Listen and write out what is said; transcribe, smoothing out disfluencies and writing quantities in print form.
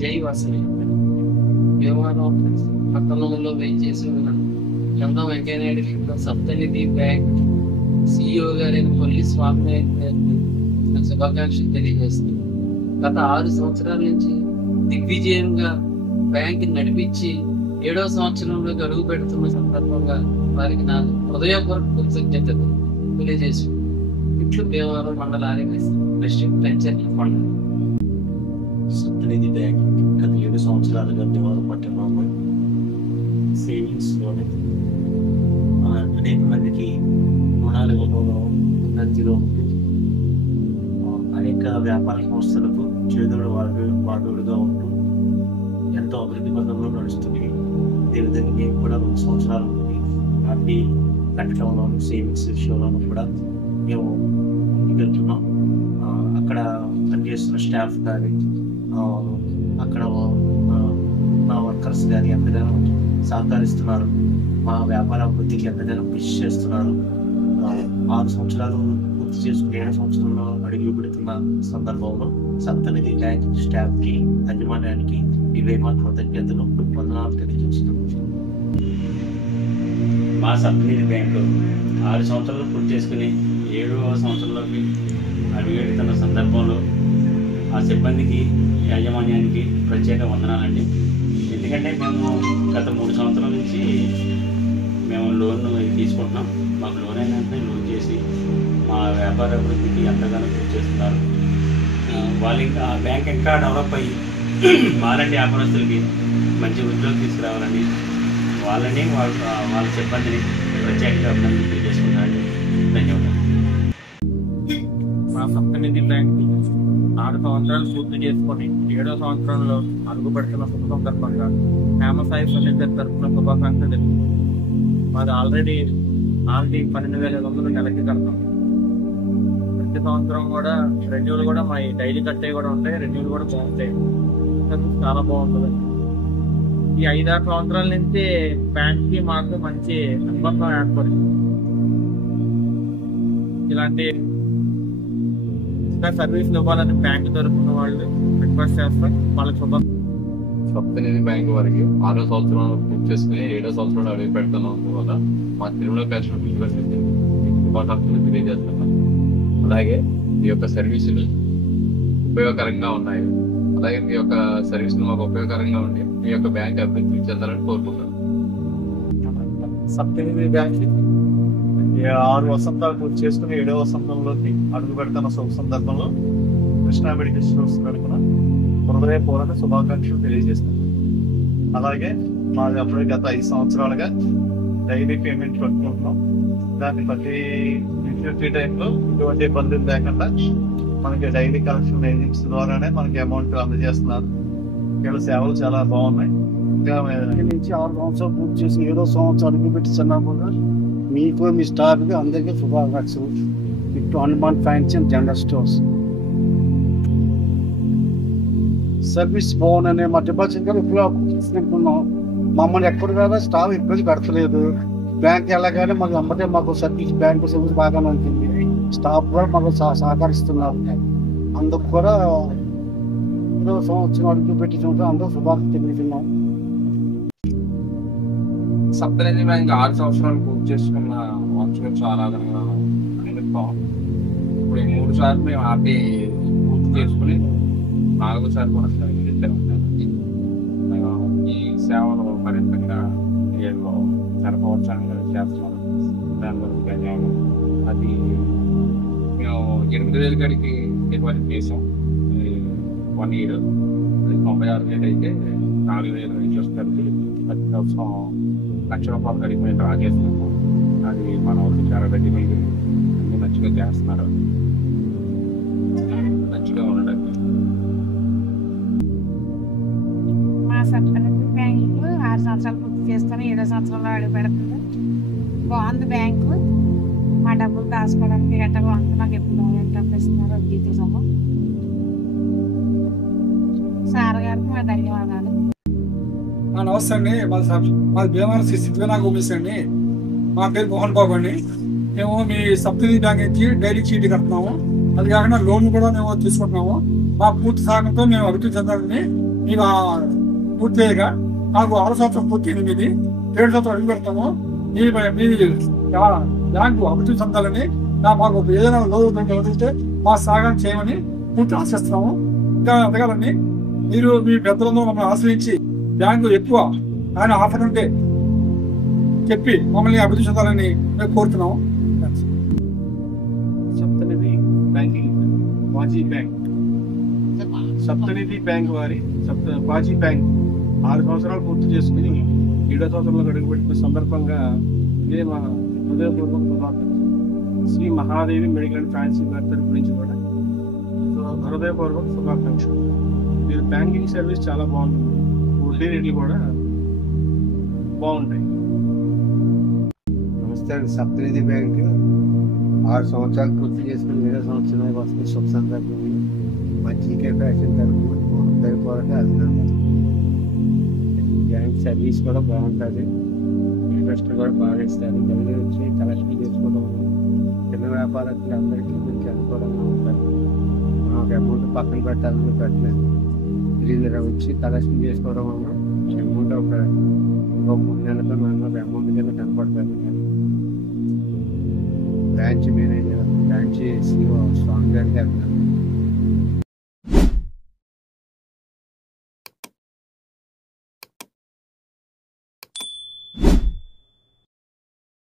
జై వాసవి వ్యవహారం పట్టణంలో వేయించేసి ఉన్న చంద్ర వెంకయ్య నాయుడు సప్తనిధి బ్యాంక్ సిఇఓ గారైన కొల్లి స్వామి శుభాకాంక్షలు తెలియజేస్తుంది. గత 6 సంవత్సరాల నుంచి దిగ్విజయంగా బ్యాంక్ నడిపించి 7వ సంవత్సరంలోకి అడుగు పెడుతున్న సందర్భంగా వారికి నా హృదయపూర్వక కృతజ్ఞతలు తెలియజేసి ఇట్లు భీమవరం మండల RMS district venture fund. Saptanidhi bank గత 7 సంవత్సరాలుగా భీమవరం పట్టణంలో సేవింగ్స్ లోని అనేక మందికి రుణాలు ఇవ్వడంలో ముందంజలో ఉంటూ అనేక వ్యాపార సంస్థలకు చేదోడు వాదోడుగా ఉంటూ ఎంతో అభివృద్ధి పథంలో నడుస్తుంది. అదేవిధంగా మేము కూడా 2 సంవత్సరాల నుండి ఆర్టీ కట్టడంలోను సేవింగ్స్ విషయంలోనూ కూడా మేము ముందుకెళ్తున్నాం. అక్కడ పనిచేస్తున్న స్టాఫ్ కానీ అక్కడ మా వర్కర్స్ కానీ ఎంతగానో సహకరిస్తున్నారు. మా వ్యాపార అభివృద్ధికి ఎంతగానో కృషి చేస్తున్నారు. 6 సంవత్సరాలు పూర్తి చేసుకుని 7వ సంవత్సరంలో అడుగు పెడుతున్న సందర్భంలో సప్తనిధి బ్యాంక్ స్టాఫ్కి యాజమాన్యానికి ఇవే మా కృతజ్ఞతలు వందనాలు తెలియజేస్తున్నాం. మా సప్తనిధి బ్యాంకు 6 సంవత్సరాలు పూర్తి చేసుకుని 7వ సంవత్సరంలోకి అడుగుపెడుతున్న సందర్భంలో ఆ సిబ్బందికి యాజమాన్యానికి ప్రత్యేక వందనాలండి. ఎందుకంటే మేము గత 3 సంవత్సరాల నుంచి మేము లోన్ తీసుకుంటున్నాం. మాకు లోన్ అయిన వెంటనే లోన్ చేసి మా వ్యాపార అభివృద్ధికి ఎంతగానో కృషి చేస్తున్నారు. వాళ్ళు ఇంకా బ్యాంక్ ఇంకా డెవలప్ అయ్యి మాలాంటి వ్యాపారస్తులకి మంచి ఉద్యోగం తీసుకురావాలని వాళ్ళని వాళ్ళ సిబ్బందిని ప్రత్యేకంగా అభినందనలు తెలియజేసుకుంటారండి. ధన్యవాదాలు. మా సప్తనిధి బ్యాంక్ 6 సంవత్సరాలు పూర్తి చేసుకొని 7వ సంవత్సరంలో అడుగు పెడుతున్న శుభ సందర్భంగా హేమసాయి ఫర్నిచర్ తరఫున శుభాకాంక్షలు తెలుసు. మాది ఆల్రెడీ 12,500 నెలకి కడతాం. ప్రతి సంవత్సరం కూడా రెన్యూలు కూడా మా డైలీ కట్టే కూడా ఉంటాయి. రెన్యూలు కూడా బాగుంటాయి. చాలా బాగుంటుంది. ఈ 5-6 సంవత్సరాల నుంచి బ్యాంక్కి మాకు మంచి అనుబంధం ఏర్పడింది. ఇలాంటి సర్వీసులు ఇవ్వాలని బ్యాంకు తరఫున వాళ్ళు రిక్వెస్ట్ చేస్తారు. వాళ్ళకి సప్తనిధి బ్యాంక్ వారికి 6వ సంవత్సరం పూర్తి చేసుకుని 7వ సంవత్సరంలో అడుగు పెడుతున్నాం వల్ల మా తిరుమల ఫ్యాషన్ యూనివర్సిటీ శుభాకాంక్షలు తెలియజేస్తున్నాం. అలాగే మీ యొక్క సర్వీసులు ఉపయోగకరంగా ఉన్నాయి. అలాగే మీ యొక్క సర్వీసులు మాకు ఉపయోగకరంగా ఉండి మీ యొక్క బ్యాంక్ అభివృద్ధి చెందాలని కోరుకుంటున్నాను. సప్తనిధి బ్యాంక్ 6 వసంతాలు పూర్తి చేసుకుని 7వ వసంతంలోకి అడుగు పెడుతున్న శుభ సందర్భంలో కృష్ణా మెడికల్ స్టోర్స్ తరఫున హృదయపూర్వక శుభాకాంక్షలు తెలియజేస్తున్నాను. అలాగే మాది అప్పుడే గత 5 సంవత్సరాలుగా డైలీ పేమెంట్ పెట్టుకుంటున్నాం. దాన్ని ప్రతి డ్యూటీ టైంలో ఎటువంటి ఇబ్బందులు లేకుండా మనకి డైలీ కలెక్షన్ ఏజెంట్స్ ద్వారానే మనకి అమౌంట్ అందజేస్తున్నారు. వీళ్ళ సేవలు చాలా బాగున్నాయి. నుంచి 6 సంవత్సరాలు పూర్తి చేసి 7వ సంవత్సరం అడుగు పెట్టిస్తున్నా మీకు మీ స్టాఫ్కి అందరికీ శుభాకాంక్షలు. ఇటు Hanuman fancy and general stores service బాగుందని మా డిపాజిట్ కూడా ఇప్పుడు తీసుకుంటున్నాం. మమ్మల్ని ఎక్కడ కదా స్టాఫ్ ఇబ్బంది పెడతలేదు. బ్యాంక్ వెళ్ళగానే మాకు అమ్మటే మాకు సర్వీస్ బ్యాంక్ సర్వీస్ బాగానే ఉంటుంది. స్టాఫ్ కూడా మాకు సహకరిస్తున్నారు. అందుకు కూడా 7వ సంవత్సరం అడుగు పెట్టి అందరూ శుభాకాంక్షలు తెలియజేస్తున్నాం. సప్తనిధి బ్యాంక్ 6 సంవత్సరాలు పూర్తి చేసుకున్న వార్షిక ఆరాధనగా అనిపిస్తాం. ఇప్పుడు 3 సార్లు మేము ఆపి పూర్తి చేసుకుని 4వ సారి కూడా ఈ సేవలు మరింతగా జరపవచ్చని చేస్తున్నాం. దాని వరకు ధన్యవాదాలు. అది మేము 8,000 కాడికి డిపాజిట్ చేసాం 1 year. 96,000 అయితే 4,000 ఇంట్రెస్ట్ కలిపి ప్రతి సంవత్సరం ₹1,00,000 కాడికి మేము డ్రా చేస్తున్నాము. అది మన వాళ్ళు చాలా గట్టి అన్ని మంచిగా చేస్తున్నారు. మంచిగా ఉండడానికి మా సప్తనిధి బ్యాంకు 6 సంవత్సరాలు పూర్తి చేసుకొని 7వ సంవత్సరంలో అడుగు పెడుతుంది. బాగుంది బ్యాంకు. మా డబ్బులు దాచుకోవడానికి గట్ట బాగుంది. మాకు ఎప్పుడు డబ్బులు ఇస్తున్నారు వడ్డీతో సహా. సార్ గారికి మా ధన్యవాదాలు. నమస్తే అండి. మాది భీమవరం శ్రీ సిద్ధివినాయక హోమ్స్ అండి. మా పేరు మోహన్ బాబు అండి. మేము మీ సప్తనిధి బ్యాంక్ నుంచి డైలీ చీటీ కడుతున్నాము. అది కాకుండా లోన్ కూడా మేము తీసుకుంటున్నాము. మా పూర్తి సహకారంతో మేము అభివృద్ధి చెందాలని మీకు పూర్తి అయ్యాక నాకు 6 సంవత్సరం పూర్తి 8 7 సంవత్సరాలు అడుగు పెడతాము. మీ బ్యాంకు అభివృద్ధి చెందాలని మాకు ఏదైనా లోటు మా సహాయం చేయమని పూర్తి ఆశిస్తున్నాము. ఇంకా ఎదగాలని మీరు మీ పెద్దలందరూ మమ్మల్ని ఆశ్రయించి బ్యాంకు ఎక్కువ ఆయన ఆఫర్ ఉంటే చెప్పి మమ్మల్ని అభివృద్ధి చెందాలని మేము కోరుతున్నాము. సప్తనిధి బ్యాంకింగ్ వాజీ బ్యాంక్ సప్తనిధి బ్యాంక్ వారి వాజీ బ్యాంక్ 6 సంవత్సరాలు పూర్తి చేసుకుని 7వ సంవత్సరంలో అడుగుపెట్టిన సందర్భంగా ఇదే మా హృదయపూర్వక శుభాకాంక్షలు. శ్రీ మహాదేవి మెడికల్ ఫ్యాన్సీ వర్తర్ గురించి కూడా హృదయపూర్వక శుభాకాంక్షలు. మీరు బ్యాంకింగ్ సర్వీస్ చాలా బాగుంటుంది, వడ్డీ రేట్లు కూడా బాగుంటాయి. నమస్తే అండి. సప్తనిధి బ్యాంక్ 6 సంవత్సరాలు పూర్తి చేసుకుని 7వ సంవత్సరానికి వస్తుంది శుభ సందర్భంగా మా జీకే ఫ్యాషన్ తరఫున హృదయపూర్వక అభినందనలు. బ్యాంక్ సర్వీస్ కూడా బాగుంటుంది, ఇంట్రెస్ట్ కూడా బాగా ఇస్తారు. బయట వచ్చి కలెక్షన్ చేసుకోవడం చిన్న వ్యాపారస్తులందరికీ కొంచెం అనుకూలంగా ఉంటారు. మాకు అమౌంట్ పక్కన పెట్టాలని పెట్టలేదు, వీళ్ళు వచ్చి కలెక్షన్ చేసుకోవడం వల్ల అమౌంట్ ఒక 3 నెలలకు 4 నెలలకు అమౌంట్ కింద కనపడుతుంది. బ్రాంచ్ మేనేజర్, బ్రాంచ్ CEO స్వామి గారికి అభినందనలు.